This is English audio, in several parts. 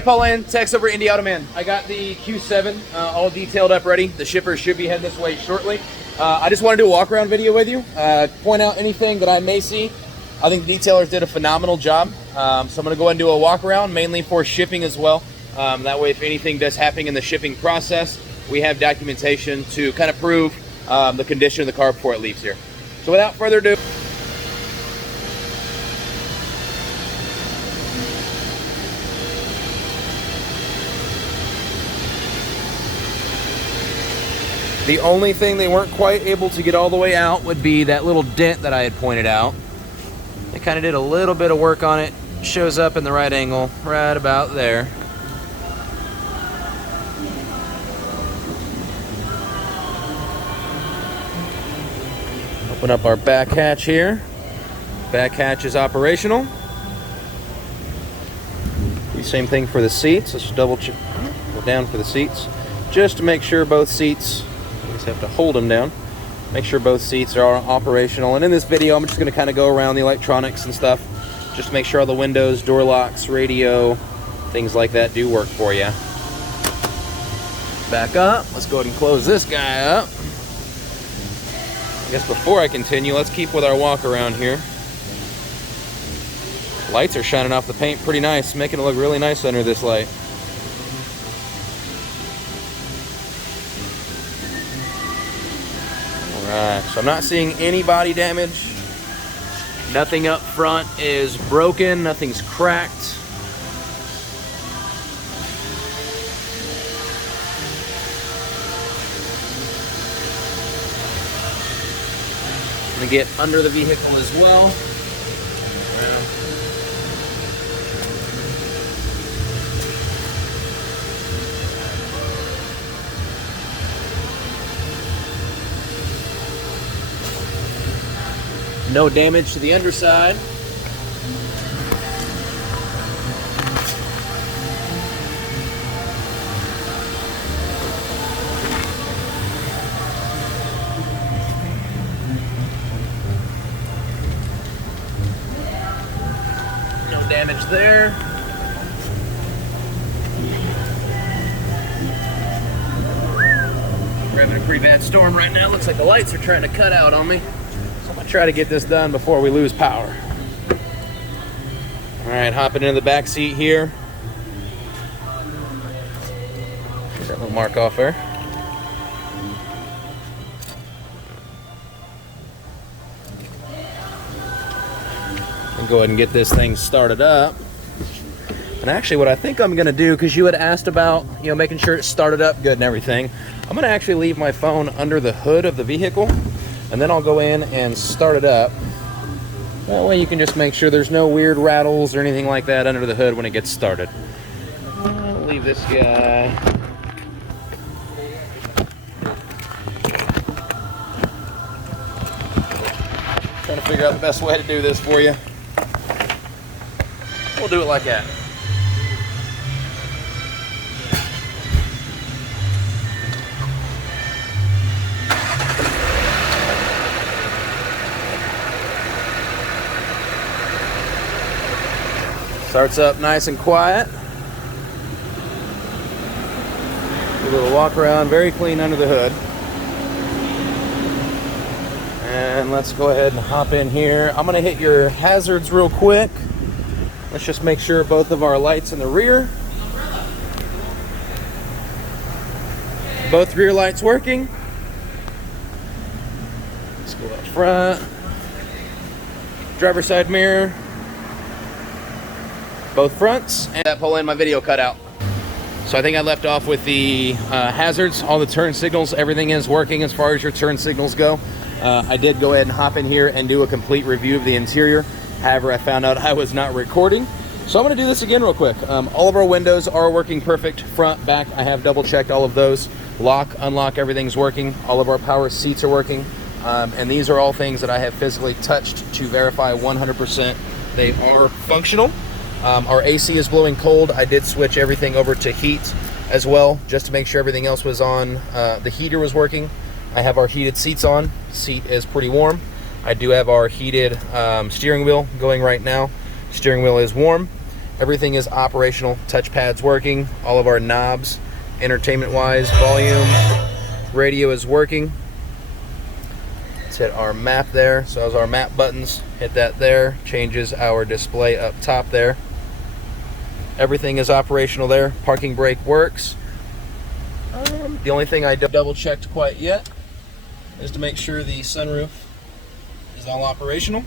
Hey Paulyn, Tex over Indie Auto Man. I got the Q7 all detailed up ready. The shipper should be heading this way shortly. I just want to do a walk around video with you, point out anything that I may see. I think the detailers did a phenomenal job. So I'm going to go ahead and do a walk around, mainly for shipping as well. That way if anything does happen in the shipping process, we have documentation to kind of prove the condition of the car before it leaves here. So without further ado, the only thing they weren't quite able to get all the way out would be that little dent that I had pointed out. They kind of did a little bit of work on it. Shows up in the right angle, right about there. Open up our back hatch here. Back hatch is operational. The same thing for the seats. Let's double check. Go down for the seats, just to make sure both seats. Just have to hold them down, make sure both seats are operational. And in this video I'm just going to kind of go around the electronics and stuff, just to make sure all the windows, door locks, radio, things like that do work for you. Back up. Let's go ahead and close this guy up. I guess before I continue, let's keep with our walk around here. Lights are shining off the paint pretty nice, making it look really nice under this light. Alright, so I'm not seeing any body damage. Nothing up front is broken, nothing's cracked. I'm gonna get under the vehicle as well. No damage to the underside. No damage there. We're having a pretty bad storm right now. Looks like the lights are trying to cut out on me. Try to get this done before we lose power. All right, hopping into the back seat here. Get that little mark off there. And go ahead and get this thing started up. And actually what I think I'm gonna do, because you had asked about, making sure it started up good and everything, I'm gonna actually leave my phone under the hood of the vehicle, and then I'll go in and start it up. That way you can just make sure there's no weird rattles or anything like that under the hood when it gets started. I'll leave this guy. Trying to figure out the best way to do this for you. We'll do it like that. Starts up nice and quiet. A little walk around, very clean under the hood. And let's go ahead and hop in here. I'm gonna hit your hazards real quick. Let's just make sure both of our lights in the rear. Both rear lights working. Let's go up front. Driver's side mirror. Both fronts, and that pull in my video cut out. So I think I left off with the hazards, all the turn signals, everything is working as far as your turn signals go. I did go ahead and hop in here and do a complete review of the interior. However, I found out I was not recording. So I'm gonna do this again real quick. All of our windows are working perfect, front, back. I have double checked all of those. Lock, unlock, everything's working. All of our power seats are working. And these are all things that I have physically touched to verify 100% they are functional. Our AC is blowing cold. I did switch everything over to heat as well, just to make sure everything else was on. The heater was working. I have our heated seats on. Seat is pretty warm. I do have our heated steering wheel going right now. Steering wheel is warm. Everything is operational. Touchpad's working. All of our knobs, entertainment-wise, volume, radio is working. Let's hit our map there. So as our map buttons, hit that there. Changes our display up top there. Everything is operational there. Parking brake works. The only thing I don't double checked quite yet is to make sure the sunroof is all operational.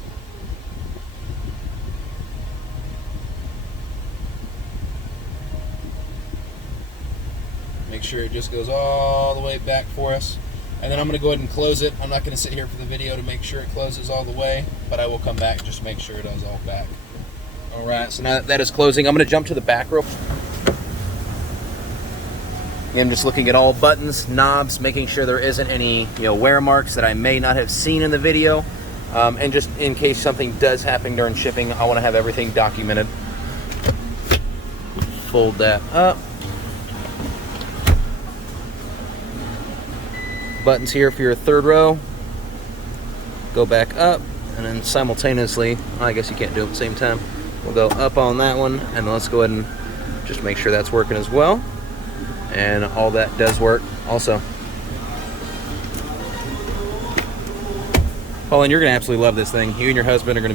Make sure it just goes all the way back for us. And then I'm going to go ahead and close it. I'm not going to sit here for the video to make sure it closes all the way, but I will come back just to make sure it does all back. Alright, so now that is closing, I'm going to jump to the back row. I'm just looking at all buttons, knobs, making sure there isn't any wear marks that I may not have seen in the video. And just in case something does happen during shipping, I want to have everything documented. Fold that up. Buttons here for your third row. Go back up, and then simultaneously, I guess you can't do it at the same time. We'll go up on that one, and let's go ahead and just make sure that's working as well. And all that does work also. Paulyn, you're gonna absolutely love this thing. You and your husband are gonna be